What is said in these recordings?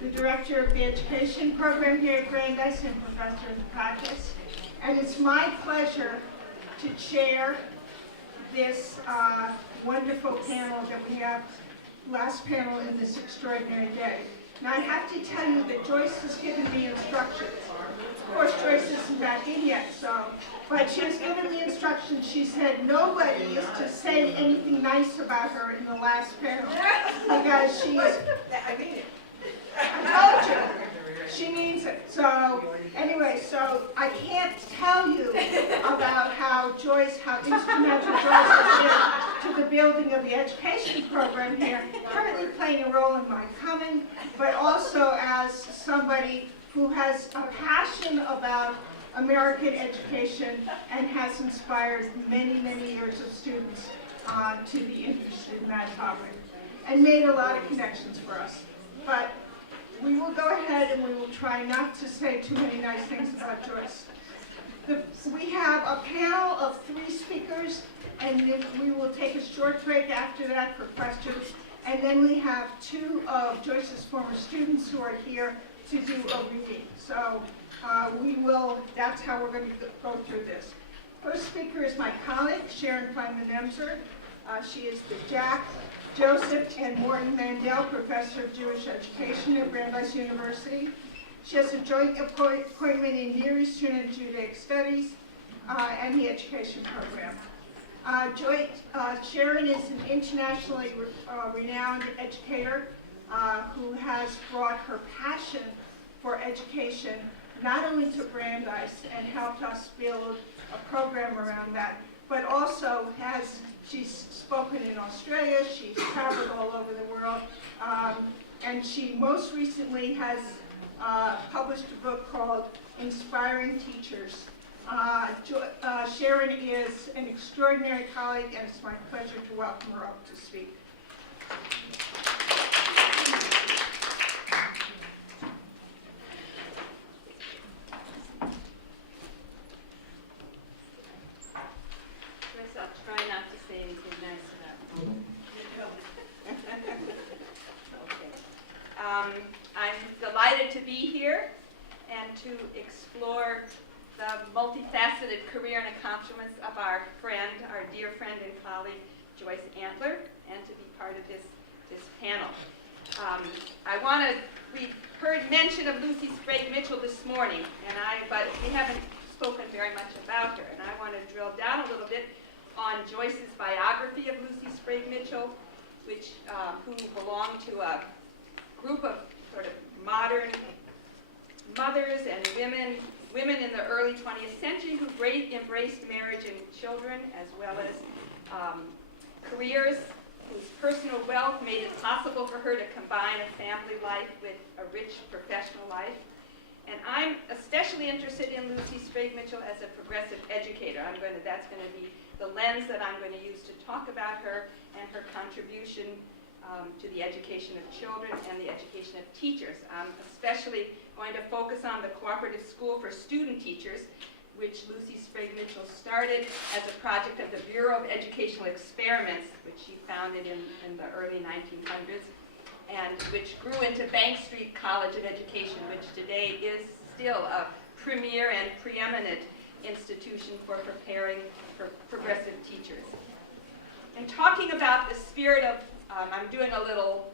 the director of the education program here at Brandeis and professor of the practice. And it's my pleasure to chair this wonderful panel that we have, last panel in this extraordinary day. Now I have to tell you that Joyce has given me instructions. Of course Joyce isn't back in yet, but she has given me instructions. She said nobody is to say anything nice about her in the last panel because she's, I mean it. I told you. She means it. So anyway, so I can't tell you about how instrumental Joyce has been to the building of the education program here, currently playing a role in my coming, but also as somebody who has a passion about American education and has inspired many, many years of students to be interested in that topic and made a lot of connections for us. But we will go ahead and we will try not to say too many nice things about Joyce. We have a panel of 3 speakers, and then we will take a short break after that for questions. And then we have 2 of Joyce's former students who are here to do a reading. So that's how we're going to go through this. First speaker is my colleague, Sharon Kleinman-Emser. She is the Jack, Joseph, and Morton Mandel Professor of Jewish Education at Brandeis University. She has a joint appointment in Near Eastern and Judaic Studies and the Education Program. Sharon is an internationally renowned educator who has brought her passion for education not only to Brandeis and helped us build a program around that, but also she's spoken in Australia, she's traveled all over the world, and she most recently has published a book called Inspiring Teachers. Sharon is an extraordinary colleague, and it's my pleasure to welcome her up to speak. I'm delighted to be here and to explore the multifaceted career and accomplishments of our dear friend and colleague, Joyce Antler, and to be part of this panel. We've heard mention of Lucy Sprague Mitchell this morning, but we haven't spoken very much about her, and I want to drill down a little bit on Joyce's biography of Lucy Sprague Mitchell, who belonged to a group of sort of modern mothers and women in the early 20th century who embraced marriage and children as well as careers, whose personal wealth made it possible for her to combine a family life with a rich professional life. And I'm especially interested in Lucy Sprague Mitchell as a progressive educator. That's going to be the lens that I'm going to use to talk about her and her contribution to the education of children and the education of teachers. I'm especially going to focus on the Cooperative School for Student Teachers, which Lucy Sprague Mitchell started as a project of the Bureau of Educational Experiments, which she founded in the early 1900s, and which grew into Bank Street College of Education, which today is still a premier and preeminent institution for preparing for progressive teachers. And talking about the spirit of I'm doing a little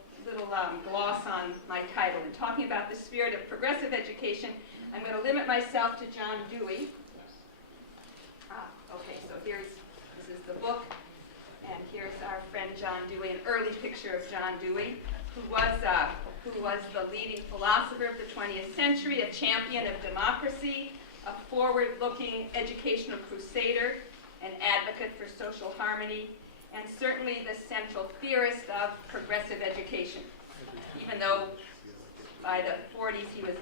gloss on my title. And talking about the spirit of progressive education, I'm going to limit myself to John Dewey. Okay, so this is the book, and here's our friend John Dewey, an early picture of John Dewey, who was the leading philosopher of the 20th century, a champion of democracy, a forward-looking educational crusader, an advocate for social harmony, and certainly the central theorist of progressive education, even though by the 40s he was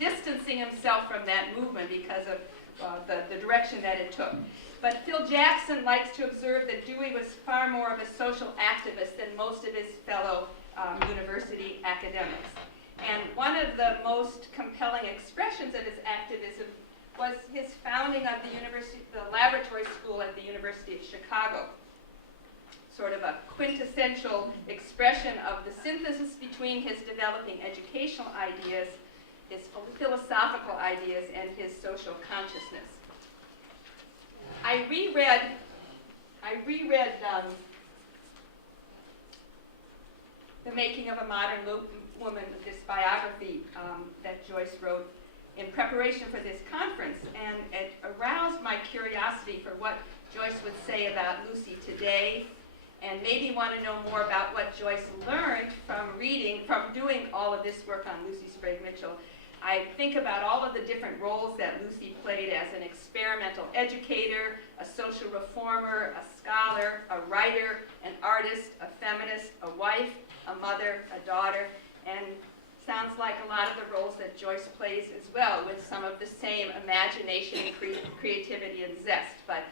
distancing himself from that movement because of the direction that it took. But Phil Jackson likes to observe that Dewey was far more of a social activist than most of his fellow university academics. And one of the most compelling expressions of his activism was his founding of the laboratory school at the University of Chicago. sort of a quintessential expression of the synthesis between his developing educational ideas, his philosophical ideas, and his social consciousness. I reread The Making of a Modern Woman, this biography that Joyce wrote in preparation for this conference, and it aroused my curiosity for what Joyce would say about Lucy today, and made me want to know more about what Joyce learned from doing all of this work on Lucy Sprague Mitchell. I think about all of the different roles that Lucy played as an experimental educator, a social reformer, a scholar, a writer, an artist, a feminist, a wife, a mother, a daughter, and sounds like a lot of the roles that Joyce plays as well, with some of the same imagination, creativity, and zest. But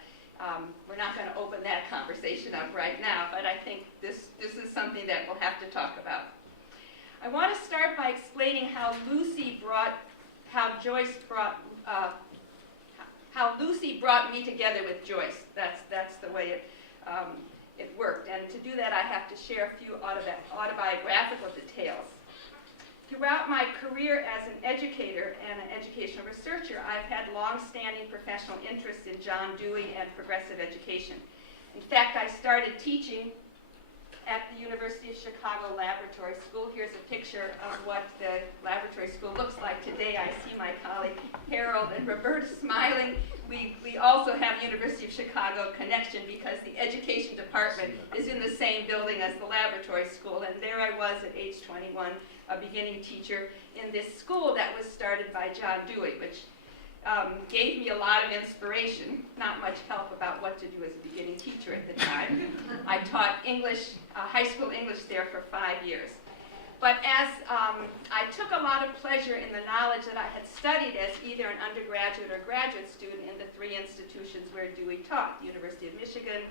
we're not going to open that conversation up right now, but I think this is something that we'll have to talk about. I want to start by explaining how Lucy brought me together with Joyce. That's the way it worked. And to do that, I have to share a few autobiographical details. Throughout my career as an educator and an educational researcher, I've had long-standing professional interests in John Dewey and progressive education. In fact, I started teaching at the University of Chicago Laboratory School. Here's a picture of what the laboratory school looks like today. I see my colleague Harold and Roberta smiling. We also have University of Chicago connection because the education department is in the same building as the laboratory school, and there I was at age 21, a beginning teacher in this school that was started by John Dewey, which gave me a lot of inspiration, not much help about what to do as a beginning teacher at the time. I taught English, high school English there for 5 years. But as I took a lot of pleasure in the knowledge that I had studied as either an undergraduate or graduate student in the 3 institutions where Dewey taught, the University of Michigan,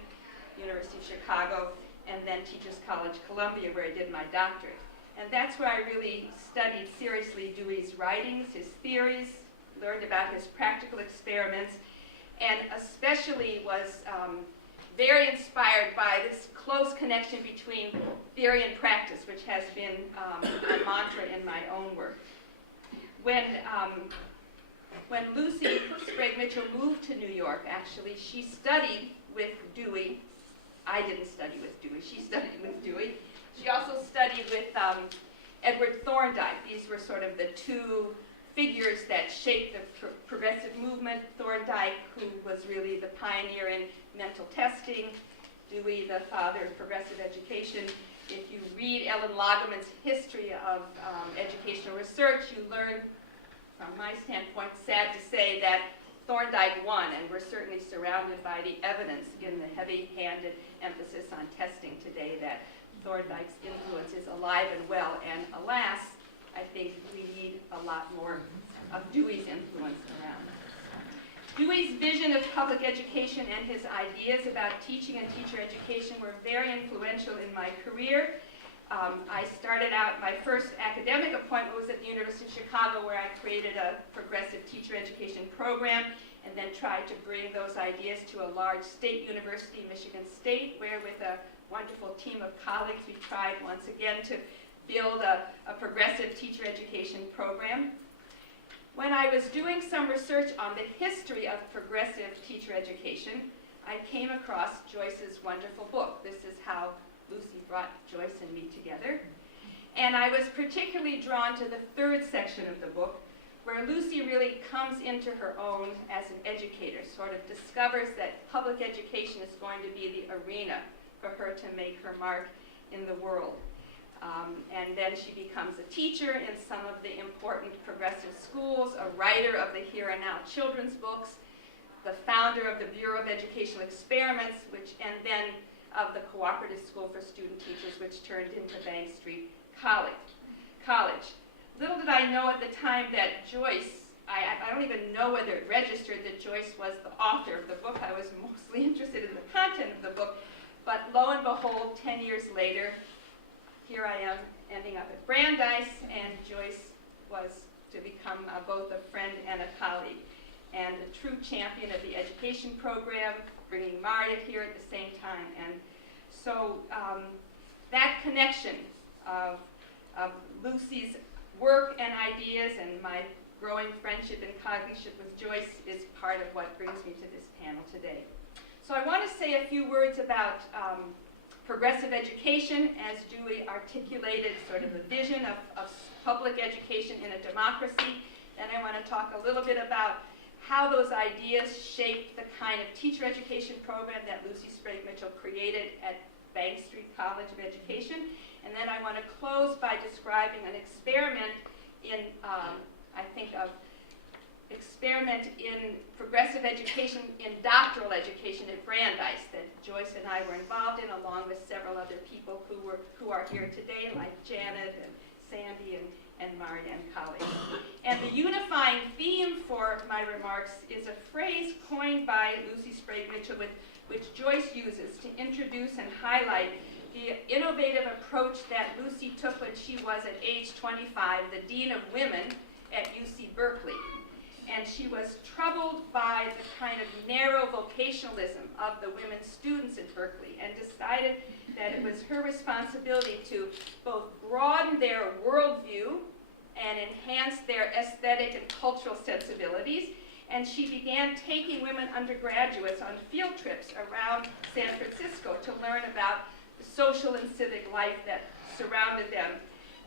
University of Chicago, and then Teachers College Columbia, where I did my doctorate. And that's where I really studied seriously Dewey's writings, his theories, learned about his practical experiments, and especially was very inspired by this close connection between theory and practice, which has been a mantra in my own work. When Lucy Sprague Mitchell moved to New York, actually, she studied with Dewey. I didn't study with Dewey. She studied with Dewey. She also studied with Edward Thorndike. These were sort of the two figures that shaped the progressive movement. Thorndike, who was really the pioneer in mental testing, Dewey, the father of progressive education. If you read Ellen Lagerman's history of educational research, you learn, from my standpoint, sad to say, that Thorndike won, and we're certainly surrounded by the evidence in the heavy-handed emphasis on testing today that Thorndike's influence is alive and well, and alas, I think we need a lot more of Dewey's influence around. Dewey's vision of public education and his ideas about teaching and teacher education were very influential in my career. I started out, my first academic appointment was at the University of Chicago, where I created a progressive teacher education program, and then tried to bring those ideas to a large state university, Michigan State, where with a wonderful team of colleagues, we tried once again to build a progressive teacher education program. When I was doing some research on the history of progressive teacher education, I came across Joyce's wonderful book. This is how Lucy brought Joyce and me together. And I was particularly drawn to the 3rd section of the book, where Lucy really comes into her own as an educator, sort of discovers that public education is going to be the arena for her to make her mark in the world. And then she becomes a teacher in some of the important progressive schools, a writer of the Here and Now children's books, the founder of the Bureau of Educational Experiments, and then of the Cooperative School for Student Teachers, which turned into Bank Street College. Little did I know at the time that Joyce, I don't even know whether it registered that Joyce was the author of the book. I was mostly interested in the content of the book. But lo and behold, 10 years later, here I am ending up at Brandeis, and Joyce was to become both a friend and a colleague, and a true champion of the education program, bringing Marriott here at the same time. And So that connection of Lucy's work and ideas and my growing friendship and colleagueship with Joyce is part of what brings me to this panel today. So I want to say a few words about progressive education, as Dewey articulated sort of the vision of public education in a democracy. Then I want to talk a little bit about how those ideas shaped the kind of teacher education program that Lucy Sprague Mitchell created at Bank Street College of Education. And then I want to close by describing an experiment in, experiment in progressive education, in doctoral education at Brandeis that Joyce and I were involved in, along with several other people who are here today, like Janet and Sandy and Marianne Colley. And the unifying theme for my remarks is a phrase coined by Lucy Sprague Mitchell, which Joyce uses to introduce and highlight the innovative approach that Lucy took when she was at age 25, the Dean of Women at UC Berkeley. And she was troubled by the kind of narrow vocationalism of the women students at Berkeley and decided that it was her responsibility to both broaden their worldview and enhance their aesthetic and cultural sensibilities. And she began taking women undergraduates on field trips around San Francisco to learn about the social and civic life that surrounded them.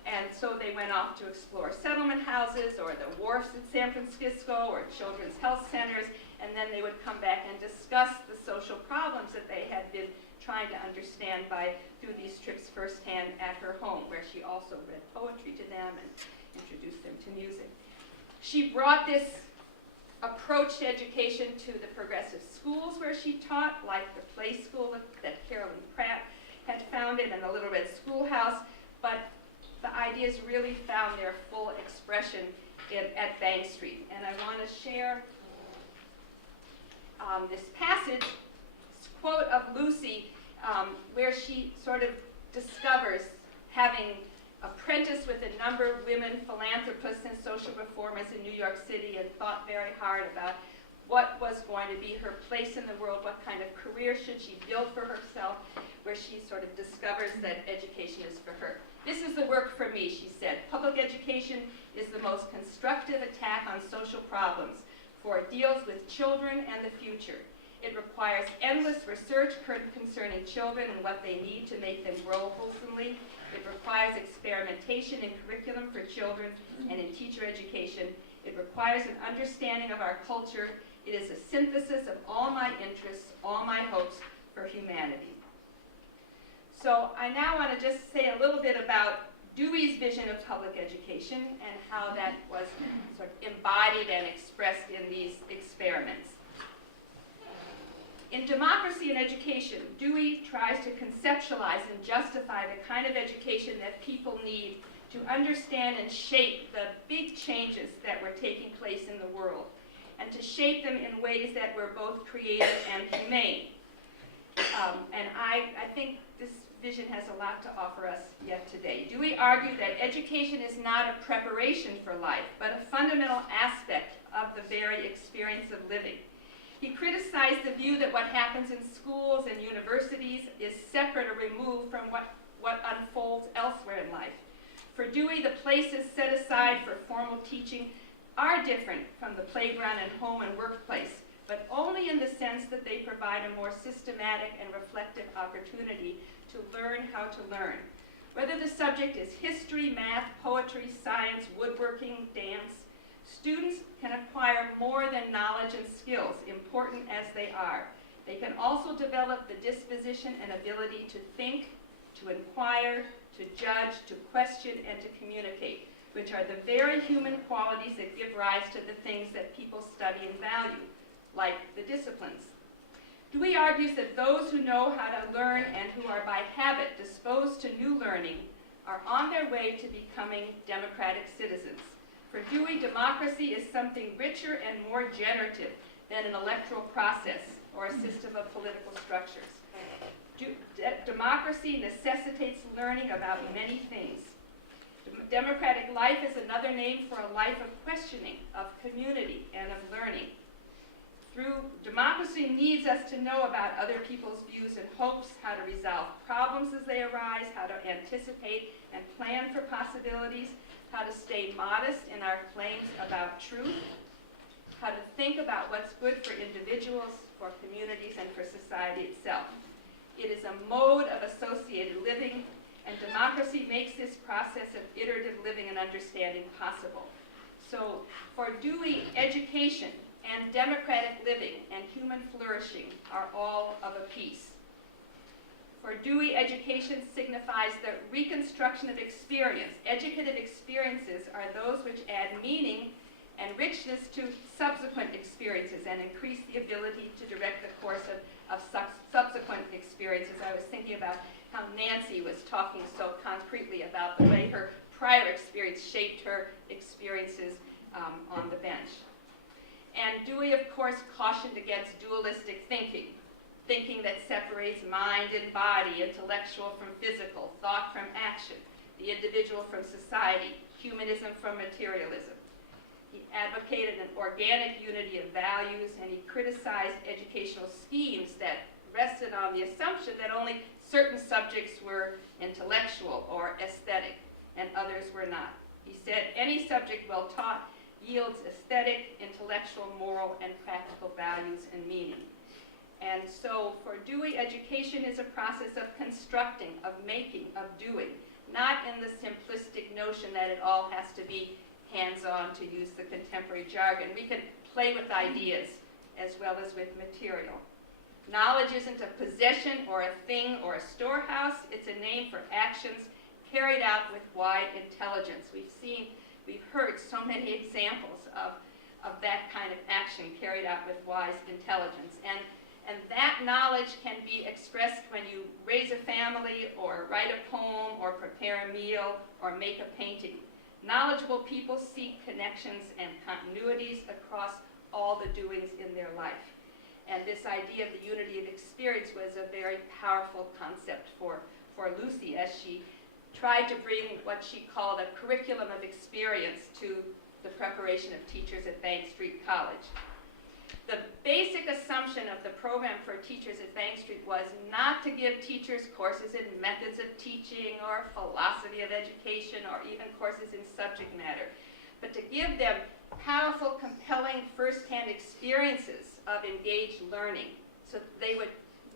And so they went off to explore settlement houses or the wharfs in San Francisco or children's health centers, and then they would come back and discuss the social problems that they had been trying to understand through these trips firsthand at her home, where she also read poetry to them and introduced them to music. She brought this approach to education to the progressive schools where she taught, like the Play School that Carolyn Pratt had founded and the Little Red Schoolhouse, but the ideas really found their full expression at Bank Street. And I want to share this passage, this quote of Lucy, where she sort of discovers, having apprenticed with a number of women philanthropists and social reformers in New York City and thought very hard about what was going to be her place in the world, what kind of career should she build for herself, where she sort of discovers that education is for her. This is the work for me, she said. Public education is the most constructive attack on social problems, for it deals with children and the future. It requires endless research concerning children and what they need to make them grow wholesomely. It requires experimentation in curriculum for children and in teacher education. It requires an understanding of our culture. It is a synthesis of all my interests, all my hopes for humanity. So I now want to just say a little bit about Dewey's vision of public education and how that was sort of embodied and expressed in these experiments. In Democracy in Education, Dewey tries to conceptualize and justify the kind of education that people need to understand and shape the big changes that were taking place in the world, and to shape them in ways that were both creative and humane. And I think this vision has a lot to offer us yet today. Dewey argued that education is not a preparation for life, but a fundamental aspect of the very experience of living. He criticized the view that what happens in schools and universities is separate or removed from what unfolds elsewhere in life. For Dewey, the places set aside for formal teaching are different from the playground and home and workplace, but only in the sense that they provide a more systematic and reflective opportunity to learn how to learn. Whether the subject is history, math, poetry, science, woodworking, dance, students can acquire more than knowledge and skills, important as they are. They can also develop the disposition and ability to think, to inquire, to judge, to question, and to communicate, which are the very human qualities that give rise to the things that people study and value, like the disciplines. Dewey argues that those who know how to learn and who are by habit disposed to new learning are on their way to becoming democratic citizens. For Dewey, democracy is something richer and more generative than an electoral process or a system of political structures. Democracy necessitates learning about many things. Democratic life is another name for a life of questioning, of community, and of learning. Democracy needs us to know about other people's views and hopes, how to resolve problems as they arise, how to anticipate and plan for possibilities, how to stay modest in our claims about truth, how to think about what's good for individuals, for communities, and for society itself. It is a mode of associated living, and democracy makes this process of iterative living and understanding possible. So for Dewey, education and democratic living and human flourishing are all of a piece. For Dewey, education signifies the reconstruction of experience. Educative experiences are those which add meaning and richness to subsequent experiences and increase the ability to direct the course of subsequent experiences. I was thinking about how Nancy was talking so concretely about the way her prior experience shaped her experiences on the bench. And Dewey, of course, cautioned against dualistic thinking, thinking that separates mind and body, intellectual from physical, thought from action, the individual from society, humanism from materialism. He advocated an organic unity of values, and he criticized educational schemes that rested on the assumption that only certain subjects were intellectual or aesthetic, and others were not. He said any subject well taught yields aesthetic, intellectual, moral, and practical values and meaning. And so for Dewey, education is a process of constructing, of making, of doing, not in the simplistic notion that it all has to be hands-on, to use the contemporary jargon. We can play with ideas as well as with material. Knowledge isn't a possession or a thing or a storehouse. It's a name for actions carried out with wide intelligence. We've heard so many examples of that kind of action carried out with wise intelligence. And that knowledge can be expressed when you raise a family or write a poem or prepare a meal or make a painting. Knowledgeable people seek connections and continuities across all the doings in their life. And this idea of the unity of experience was a very powerful concept for Lucy as she tried to bring what she called a curriculum of experience to the preparation of teachers at Bank Street College. The basic assumption of the program for teachers at Bank Street was not to give teachers courses in methods of teaching or philosophy of education or even courses in subject matter, but to give them powerful, compelling, firsthand experiences of engaged learning so that they would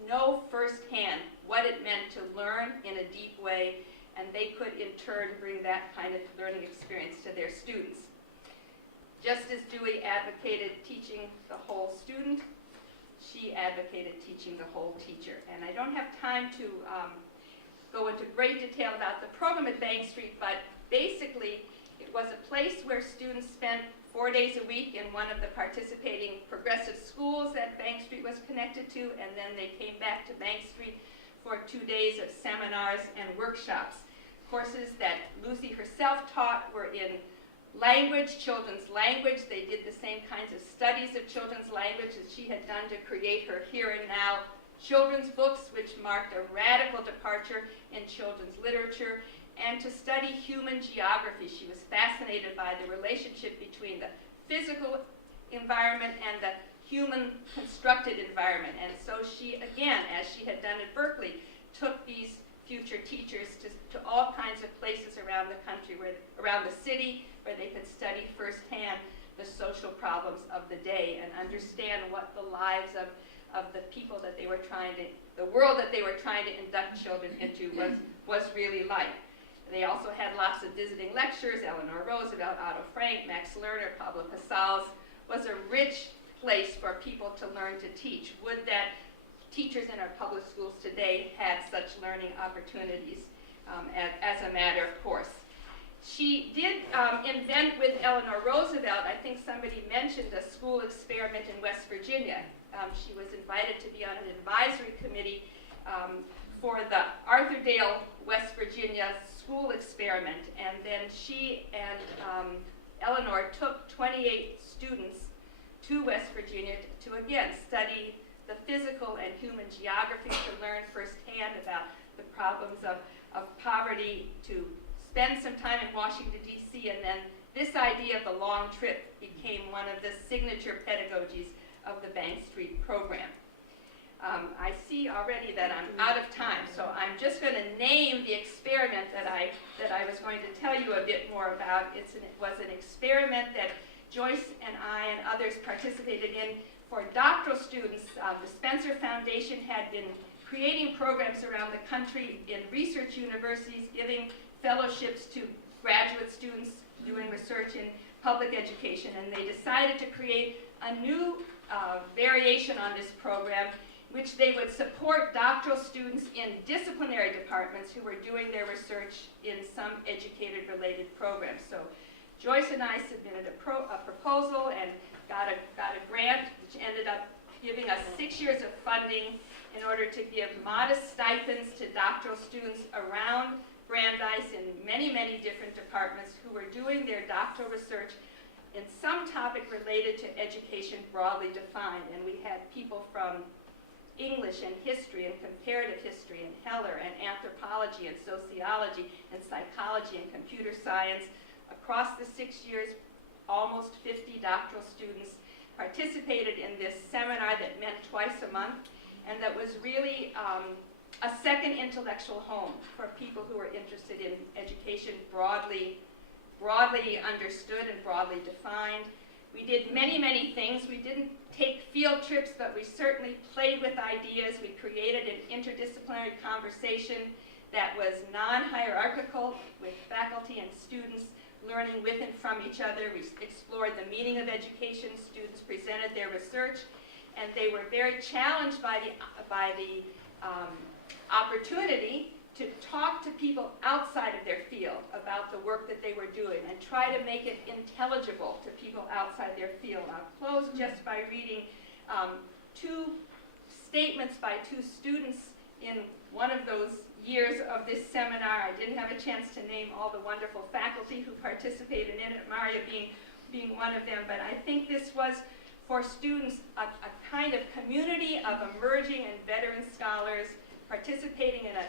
know firsthand what it meant to learn in a deep way, and they could in turn bring that kind of learning experience to their students. Just as Dewey advocated teaching the whole student, she advocated teaching the whole teacher. And I don't have time to go into great detail about the program at Bank Street, but basically it was a place where students spent 4 days a week in one of the participating progressive schools that Bank Street was connected to, and then they came back to Bank Street for 2 days of seminars and workshops. Courses that Lucy herself taught were in language, children's language. They did the same kinds of studies of children's language as she had done to create her Here and Now children's books, which marked a radical departure in children's literature, and to study human geography. She was fascinated by the relationship between the physical environment and the human constructed environment. And so she, again, as she had done at Berkeley, took these future teachers to all kinds of places around the country, around the city, where they could study firsthand the social problems of the day and understand what the lives of the people that they were the world that they were trying to induct children into was really like. They also had lots of visiting lectures. Eleanor Roosevelt, Otto Frank, Max Lerner, Pablo Casals. Was a rich place for people to learn to teach. Would that teachers in our public schools today had such learning opportunities as a matter of course. She did invent with Eleanor Roosevelt, I think somebody mentioned a school experiment in West Virginia. She was invited to be on an advisory committee for the Arthurdale, West Virginia school experiment. And then she and Eleanor took 28 students to West Virginia to again study the physical and human geography, to learn firsthand about the problems of poverty, to spend some time in Washington, D.C., and then this idea of the long trip became one of the signature pedagogies of the Bank Street program. I see already that I'm out of time, so I'm just going to name the experiment that I was going to tell you a bit more about. It was an experiment that Joyce and I and others participated in for doctoral students. The Spencer Foundation had been creating programs around the country in research universities, giving fellowships to graduate students doing research in public education, and they decided to create a new variation on this program, which they would support doctoral students in disciplinary departments who were doing their research in some educated-related programs. So Joyce and I submitted a proposal and got a grant, which ended up giving us 6 years of funding in order to give modest stipends to doctoral students around Brandeis in many, many different departments who were doing their doctoral research in some topic related to education broadly defined. And we had people from English and history and comparative history and Heller and anthropology and sociology and psychology and computer science. Across the 6 years, almost 50 doctoral students participated in this seminar that met twice a month, and that was really a second intellectual home for people who were interested in education broadly understood and broadly defined. We did many, many things. We didn't take field trips, but we certainly played with ideas. We created an interdisciplinary conversation that was non-hierarchical, with faculty and students learning with and from each other. We explored the meaning of education. Students presented their research, and they were very challenged by the opportunity to talk to people outside of their field about the work that they were doing and try to make it intelligible to people outside their field. I'll close just by reading two statements by two students in one of those years of this seminar. I didn't have a chance to name all the wonderful faculty who participated in it, Maria being one of them, but I think this was for students a kind of community of emerging and veteran scholars participating in a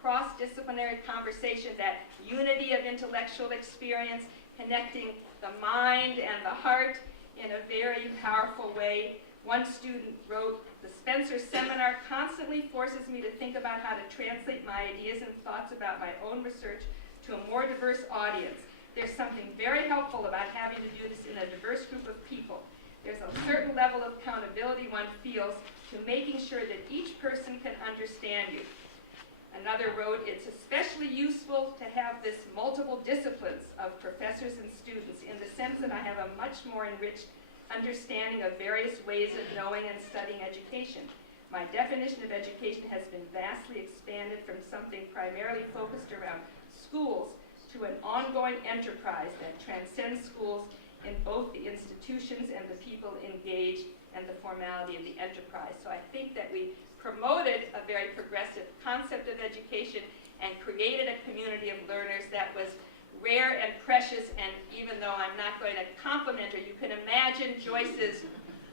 cross-disciplinary conversation, that unity of intellectual experience, connecting the mind and the heart in a very powerful way. One student wrote, "The Spencer Seminar constantly forces me to think about how to translate my ideas and thoughts about my own research to a more diverse audience. There's something very helpful about having to do this in a diverse group of people. There's a certain level of accountability one feels to making sure that each person can understand you." Another wrote, "It's especially useful to have this multiple disciplines of professors and students in the sense that I have a much more enriched understanding of various ways of knowing and studying education. My definition of education has been vastly expanded from something primarily focused around schools to an ongoing enterprise that transcends schools in both the institutions and the people engaged and the formality of the enterprise." So I think that we promoted a very progressive concept of education and created a community of learners that was rare and precious. And even though I'm not going to compliment her, you can imagine Joyce's,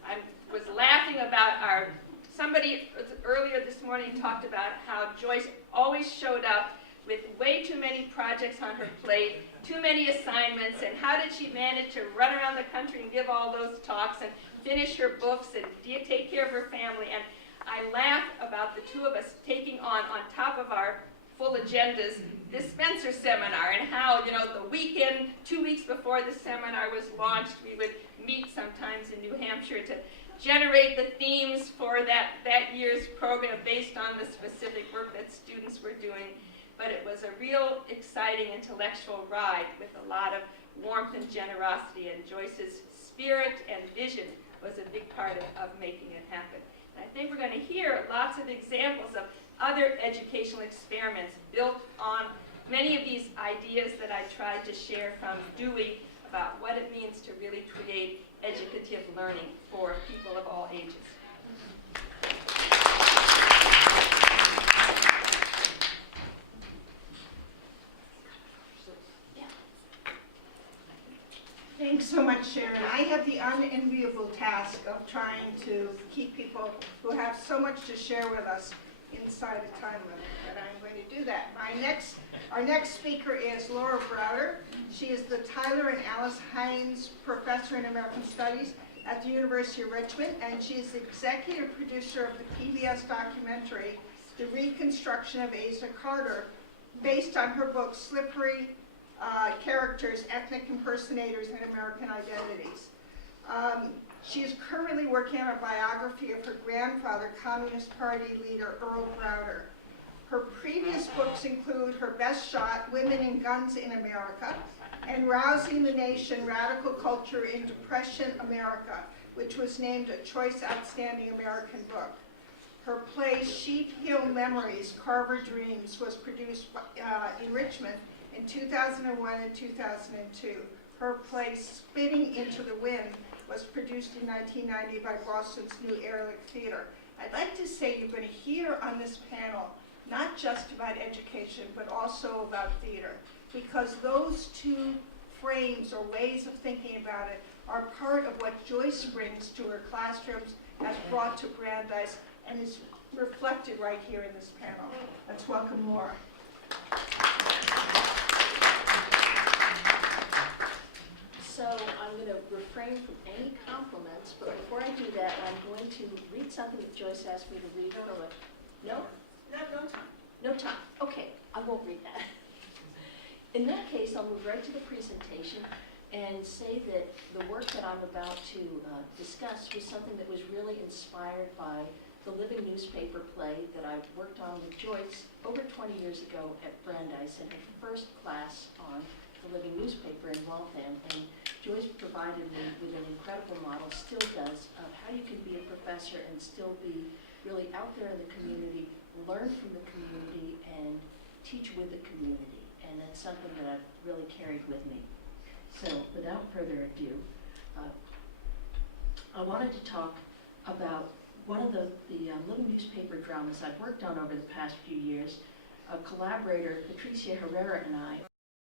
I was laughing about somebody earlier this morning talked about how Joyce always showed up with way too many projects on her plate, too many assignments, and how did she manage to run around the country and give all those talks and finish her books and take care of her family. And I laugh about the two of us taking on top of our full agendas, this Spencer Seminar, and how, the weekend, 2 weeks before the seminar was launched, we would meet sometimes in New Hampshire to generate the themes for that year's program based on the specific work that students were doing. But it was a real exciting intellectual ride with a lot of warmth and generosity, and Joyce's spirit and vision was a big part of making it happen. And I think we're going to hear lots of examples of other educational experiments built on many of these ideas that I tried to share from Dewey about what it means to really create educative learning for people of all ages. Thanks so much, Sharon. I have the unenviable task of trying to keep people who have so much to share with us inside a time limit, but I'm going to do that. Our next speaker is Laura Browder. She is the Tyler and Alice Hines Professor in American Studies at the University of Richmond, and she is the executive producer of the PBS documentary, The Reconstruction of Asa Carter, based on her book, Slippery Characters, Ethnic Impersonators, and American Identities. She is currently working on a biography of her grandfather, Communist Party leader Earl Browder. Her previous books include Her Best Shot, Women and Guns in America, and Rousing the Nation, Radical Culture in Depression America, which was named a Choice Outstanding American Book. Her play, Sheep Hill Memories, Carver Dreams, was produced in Richmond in 2001 and 2002. Her play, Spitting into the Wind, was produced in 1990 by Boston's New Ehrlich Theater. I'd like to say you're going to hear on this panel not just about education, but also about theater, because those two frames or ways of thinking about it are part of what Joyce brings to her classrooms, has brought to Brandeis, and is reflected right here in this panel. Let's welcome Laura. So I'm going to refrain from any compliments, but before I do that, I'm going to read something that Joyce asked me to read from it. No? No time. No time. Okay, I won't read that. In that case, I'll move right to the presentation and say that the work that I'm about to discuss was something that was really inspired by the living newspaper play that I worked on with Joyce over 20 years ago at Brandeis in her first class on the living newspaper in Waltham. And Joyce provided me with an incredible model, still does, of how you can be a professor and still be really out there in the community, learn from the community, and teach with the community. And that's something that I've really carried with me. So without further ado, I wanted to talk about one of the living newspaper dramas I've worked on over the past few years. A collaborator, Patricia Herrera, and I